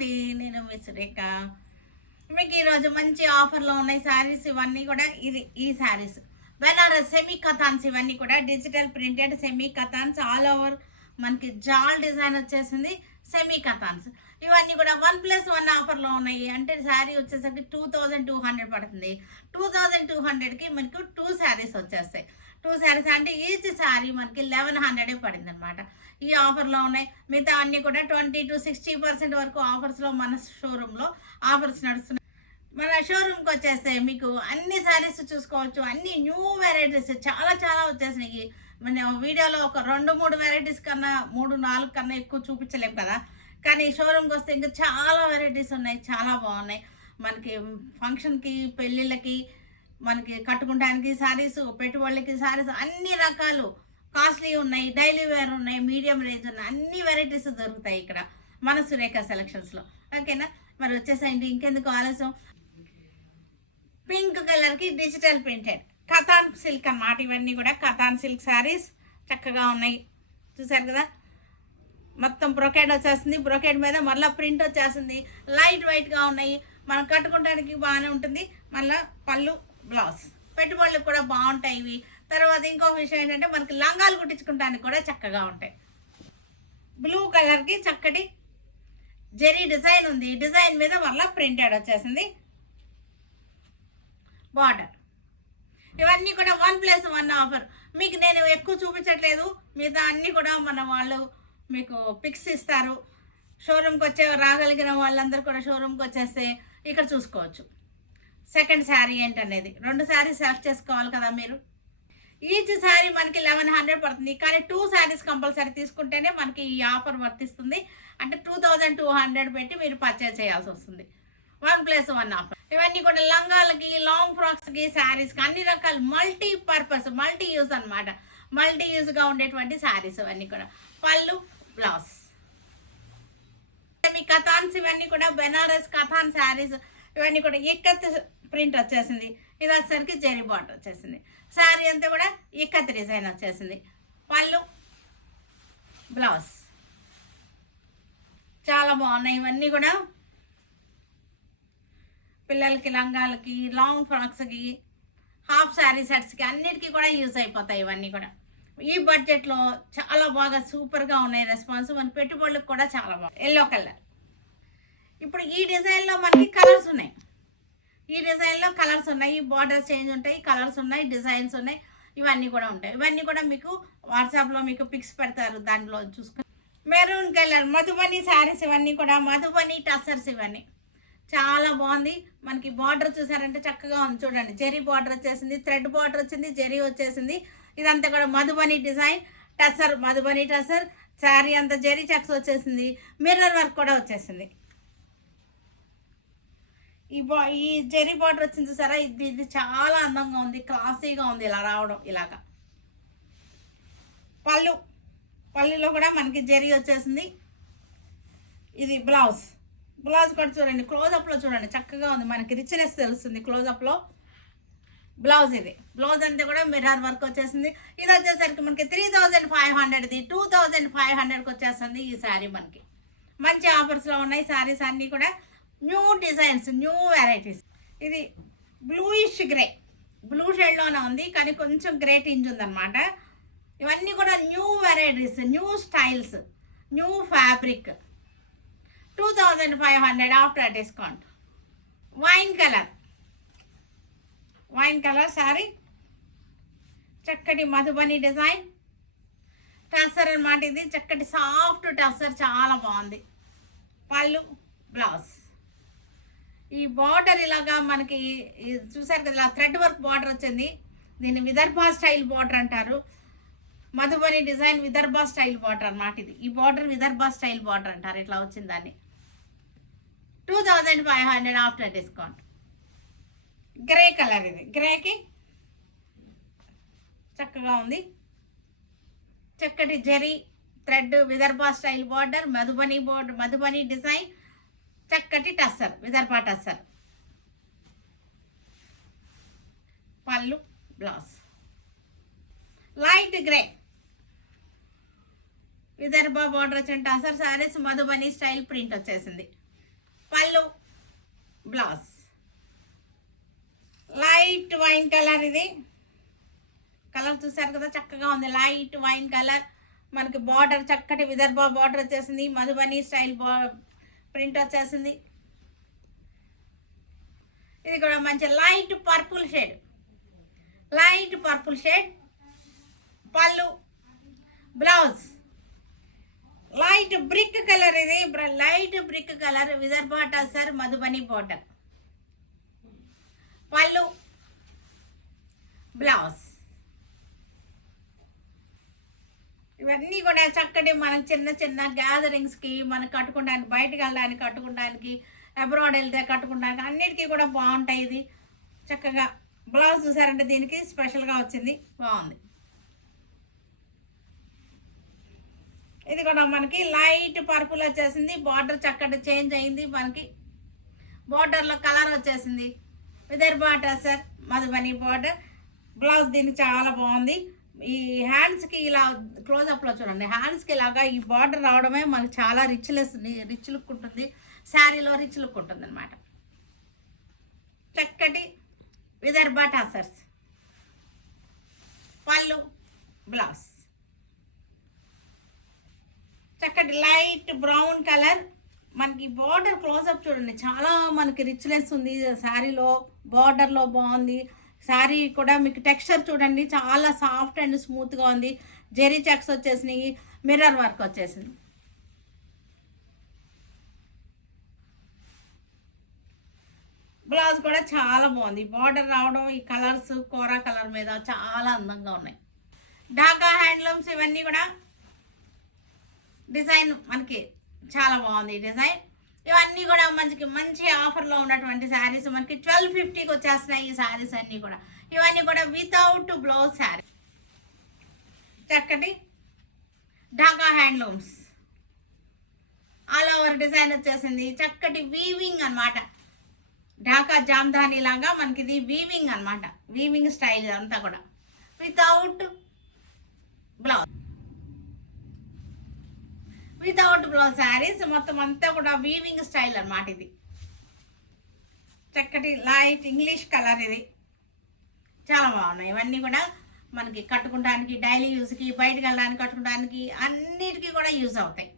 అండి, నేను మీ సురేఖ. మీకు ఈరోజు మంచి ఆఫర్లో ఉన్నాయి శారీస్ ఇవన్నీ కూడా. ఈ శారీస్ బెనారస్ సెమీ కథాన్స్, ఇవన్నీ కూడా digital printed semi కథాన్స్ all over మనకి జాల్ డిజైన్ వచ్చేసింది. సెమీ కథాన్స్ ఇవన్నీ కూడా 1+1 ఆఫర్లో ఉన్నాయి. అంటే శారీ వచ్చేసరికి 2200 పడుతుంది. 2200కి మనకు 2 శారీస్ వచ్చేస్తాయి. 2 శారీస్ అంటే ఈచ్ శారీ మనకి 1100 పడింది అనమాట. ఈ ఆఫర్లో ఉన్నాయి. మిగతా అన్నీ కూడా 20 to 60% వరకు ఆఫర్స్లో మన షోరూంలో ఆఫర్స్ నడుస్తున్నాయి. మన షోరూమ్కి వచ్చేస్తే మీకు అన్ని శారీస్ చూసుకోవచ్చు. అన్ని న్యూ వెరైటీస్ చాలా చాలా వచ్చేసినాయి. మన వీడియోలో ఒక 2-3 వెరైటీస్ కన్నా 3-4 కన్నా ఎక్కువ చూపించలేము కదా. కానీ షోరూమ్కి వస్తే ఇంకా చాలా వెరైటీస్ ఉన్నాయి, చాలా బాగున్నాయి. మనకి ఫంక్షన్కి, పెళ్ళిళ్ళకి, మనకి కట్టుకోవడానికి శారీస్, పెట్టుబడులకి శారీస్, అన్ని రకాలు కాస్ట్లీ ఉన్నాయి, డైలీ వేర్ ఉన్నాయి, మీడియం రేంజ్ ఉన్నాయి, అన్ని వెరైటీస్ దొరుకుతాయి ఇక్కడ మన సురేఖ సెలక్షన్స్లో. ఓకేనా, మరి వచ్చేసేయండి, ఇంకెందుకు ఆలస్యం. పింక్ కలర్కి డిజిటల్ ప్రింటెడ్ కథాన్ సిల్క్ అన్నమాట. ఇవన్నీ కూడా కథాన్ సిల్క్ శారీస్ చక్కగా ఉన్నాయి. చూసారు కదా, మొత్తం బ్రొకేడ్ వచ్చేస్తుంది. బ్రొకేడ్ మీద మళ్ళీ ప్రింట్ వచ్చేస్తుంది. లైట్ వెయిట్గా ఉన్నాయి, మనం కట్టుకోవడానికి బాగానే ఉంటుంది. మళ్ళీ పళ్ళు, బ్లౌజ్, పెట్టుబడులకు కూడా బాగుంటాయి ఇవి. తర్వాత ఇంకొక విషయం ఏంటంటే మనకి లంగాలు కుట్టించుకోవడానికి కూడా చక్కగా ఉంటాయి. బ్లూ కలర్కి చక్కటి జెరీ డిజైన్ ఉంది. డిజైన్ మీద మళ్ళీ ప్రింటెడ్ వచ్చేసింది బార్డర్. ఇవన్నీ కూడా 1+1 ఆఫర్. మీకు నేను ఎక్కువ చూపించట్లేదు, మిగతా అన్నీ కూడా మన వాళ్ళు మీకు పిక్స్ ఇస్తారు. షోరూమ్కి రాగలిగిన వాళ్ళందరూ కూడా షోరూమ్కి వచ్చేస్తే ఇక్కడ చూసుకోవచ్చు సెకండ్ శారీ ఏంటనేది. 2 శారీస్ సెలెక్ట్ చేసుకోవాలి కదా మీరు. ఈచ్ శారీ మనకి 1100 పడుతుంది. కానీ 2 శారీస్ కంపల్సరీ తీసుకుంటేనే మనకి ఈ ఆఫర్ వర్తిస్తుంది. అంటే 2200 పెట్టి మీరు పర్చేజ్ చేయాల్సి వస్తుంది. 1+1 ఆఫర్. ఇవన్నీ కూడా లంగాలకి, లాంగ్ ఫ్రాక్స్కి, శారీస్కి, అన్ని రకాల మల్టీపర్పస్, మల్టీ యూజ్ అనమాట. మల్టీ యూజ్గా ఉండేటువంటి శారీస్ ఇవన్నీ కూడా. పళ్ళు, బ్లౌజ్. మీ కథాన్స్ ఇవన్నీ కూడా బెనారస్ కథాన్ శారీస్ ఇవన్నీ కూడా ఇక్కత్ ప్రింట్ వచ్చేసింది. ఇది వచ్చేసరికి జెరీ బార్డర్ వచ్చేసింది. శారీ అంతా కూడా ఇక్కత్ డిజైన్ వచ్చేసింది. పళ్ళు, బ్లౌజ్ చాలా బాగున్నాయి. ఇవన్నీ కూడా పిల్లలకి, లంగాలకి, లాంగ్ ఫ్రాక్స్కి, హాఫ్ శారీ సెట్స్కి అన్నిటికీ కూడా యూజ్ అయిపోతాయి. ఇవన్నీ కూడా ఈ బడ్జెట్లో చాలా బాగా సూపర్గా ఉన్నాయి. రెస్పాన్స్ మన పెట్టుబడులకు కూడా చాలా బాగుంది. Yellow colour. ఇప్పుడు ఈ డిజైన్లో మనకి కలర్స్ ఉన్నాయి. ఈ డిజైన్లో కలర్స్ ఉన్నాయి, బార్డర్స్ చేంజ్ ఉంటాయి, కలర్స్ ఉన్నాయి, డిజైన్స్ ఉన్నాయి, ఇవన్నీ కూడా ఉంటాయి. ఇవన్నీ కూడా మీకు వాట్సాప్లో మీకు పిక్స్ పెడతారు, దాంట్లో చూసుకొని. మెరూన్ కలర్ మధుబని శారీస్ ఇవన్నీ కూడా మధుబని టసర్స్. ఇవన్నీ చాలా బాగుంది. మనకి బార్డర్ చూసారంటే చక్కగా ఉంది. చూడండి, జెరీ బార్డర్ వచ్చేసింది, థ్రెడ్ బార్డర్ వచ్చింది, జెరీ వచ్చేసింది. ఇదంతా కూడా మధుబని డిజైన్ టసర్, మధుబని టసర్. శారీ అంతా జెరీ చెక్స్ వచ్చేసింది, మిర్రర్ వర్క్ కూడా వచ్చేసింది. ఈ జెరీ బార్డర్ వచ్చింది చూసారా, ఇది చాలా అందంగా ఉంది, క్లాసీగా ఉంది ఇలా రావడం. ఇలాగా పళ్ళులో కూడా మనకి జెరీ వచ్చేసింది. ఇది బ్లౌజ్ కూడా చూడండి, క్లోజప్లో చూడండి చక్కగా ఉంది, మనకి రిచ్నెస్ తెలుస్తుంది క్లోజప్లో. బ్లౌజ్ ఇది బ్లౌజ్ అంతా కూడా మిర్రర్ వర్క్ వచ్చేసింది. ఇది వచ్చేసరికి మనకి 3500, 2500కి వచ్చేస్తుంది ఈ శారీ. మనకి మంచి ఆఫర్స్లో ఉన్నాయి శారీస్ అన్నీ కూడా. New designs, new varieties. ఇది బ్లూయిష్ గ్రే, బ్లూ షేడ్లోనే ఉంది కానీ కొంచెం గ్రే టింజ్ ఉందన్నమాట. ఇవన్నీ కూడా new varieties, new styles, new fabric. 2500 after discount. Wine colour sari, చక్కటి మధుబని డిజైన్ టసర్ అన్నమాట. ఇది చక్కటి సాఫ్ట్ టసర్, చాలా బాగుంది. పళ్ళు, బ్లౌజ్. ఈ బార్డర్ ఇలాగా మనకి చూసారు కదా, ఇలా థ్రెడ్ వర్క్ బార్డర్ వచ్చింది. దీన్ని విదర్భ స్టైల్ బార్డర్ అంటారు. Madhubani design Vidarbha style border అన్నమాట. ఇది ఈ బార్డర్ విదర్భ స్టైల్ బార్డర్ అంటారు. ఇట్లా వచ్చింది దాన్ని. 2500 ఆఫ్టర్ డిస్కౌంట్. గ్రే కలర్, ఇది గ్రేకి చక్కగా ఉంది. చక్కటి zari thread Vidarbha style border, Madhubani design, చక్కటి టస్సర్, విదర్భ టస్సర్. పళ్ళు, blouse. Light grey Vidarbha border వచ్చిన టసర్ శారీస్, మధుబని స్టైల్ ప్రింట్ వచ్చేసింది. పళ్ళు, బ్లౌజ్. లైట్ వైన్ కలర్, ఇది కలర్ చూసారు కదా చక్కగా ఉంది. లైట్ వైన్ కలర్, మనకి బార్డర్ చక్కటి విదర్భ బార్డర్ వచ్చేసింది. మధుబని స్టైల్ ప్రింట్ వచ్చేసింది. ఇది కూడా మంచి light purple shade, light purple shade. పళ్ళు, బ్లౌజ్. లైట్ బ్రిక్ కలర్, ఇది light brick colour Vidarbha tussar Madhubani border. పళ్ళు, బ్లౌజ్. ఇవన్నీ కూడా చక్కటి మనకు చిన్న చిన్న గ్యాదరింగ్స్కి మనకు కట్టుకోవడానికి, బయటకు వెళ్ళడానికి కట్టుకోవడానికి, అబ్రాడ్ వెళ్తే కట్టుకోవడానికి అన్నిటికీ కూడా బాగుంటాయి. ఇది చక్కగా బ్లౌజ్ చూసారంటే దీనికి స్పెషల్గా వచ్చింది, బాగుంది. ఇది కూడా మనకి లైట్ పర్పుల్ వచ్చేసింది. బార్డర్ చక్కటి చేంజ్ అయింది, మనకి బార్డర్లో కలర్ వచ్చేసింది. విదర్భ టసర్ మధుబని బార్డర్. బ్లౌజ్ దీనికి చాలా బాగుంది. ఈ హ్యాండ్స్కి ఇలా క్లోజప్లో చూడండి, హ్యాండ్స్కి ఇలాగా ఈ బార్డర్ రావడమే మనకు చాలా రిచ్ లుక్ ఉంటుంది, శారీలో రిచ్ లుక్ ఉంటుంది అనమాట. చక్కటి విదర్భ టసర్స్. పళ్ళు, బ్లౌజ్. చక్కటి లైట్ బ్రౌన్ కలర్, మనకి బార్డర్ క్లోజప్ చూడండి, చాలా మనకి రిచ్నెస్ ఉంది శారీలో. బార్డర్లో బాగుంది. శారీ కూడా మీకు టెక్స్చర్ చూడండి, చాలా సాఫ్ట్ అండ్ స్మూత్గా ఉంది. జెరీ చెక్స్ వచ్చేసినాయి, మిర్రర్ వర్క్ వచ్చేసింది. బ్లౌజ్ కూడా చాలా బాగుంది. బార్డర్ రావడం, ఈ కలర్స్ కోరా కలర్ మీద చాలా అందంగా ఉన్నాయి. ఢాకా హ్యాండ్లూమ్స్ ఇవన్నీ కూడా డిజైన్ మనకి చాలా బాగుంది. డిజైన్ ఇవన్నీ కూడా మంచి ఆఫర్లో ఉన్నటువంటి శారీస్ మనకి 1250కి వచ్చేస్తున్నాయి. ఈ శారీస్ అన్నీ కూడా, ఇవన్నీ కూడా వితౌట్ బ్లౌజ్ శారీ. చక్కటి Dhaka handlooms all over design వచ్చేసింది. చక్కటి వీవింగ్ అనమాట, ఢాకా జామ్దాని లాగా మనకి ఇది వీవింగ్ అనమాట, వీవింగ్ స్టైల్ అంతా కూడా without blouse. Without blouse saris మొత్తం అంతా కూడా వీవింగ్ స్టైల్ అనమాట. ఇది చక్కటి లైట్ ఇంగ్లీష్ కలర్, ఇది చాలా బాగున్నాయి. ఇవన్నీ కూడా మనకి కట్టుకోవడానికి, డైలీ యూజ్కి, బయటకు వెళ్ళడానికి కట్టుకోవడానికి అన్నిటికీ కూడా యూజ్ అవుతాయి.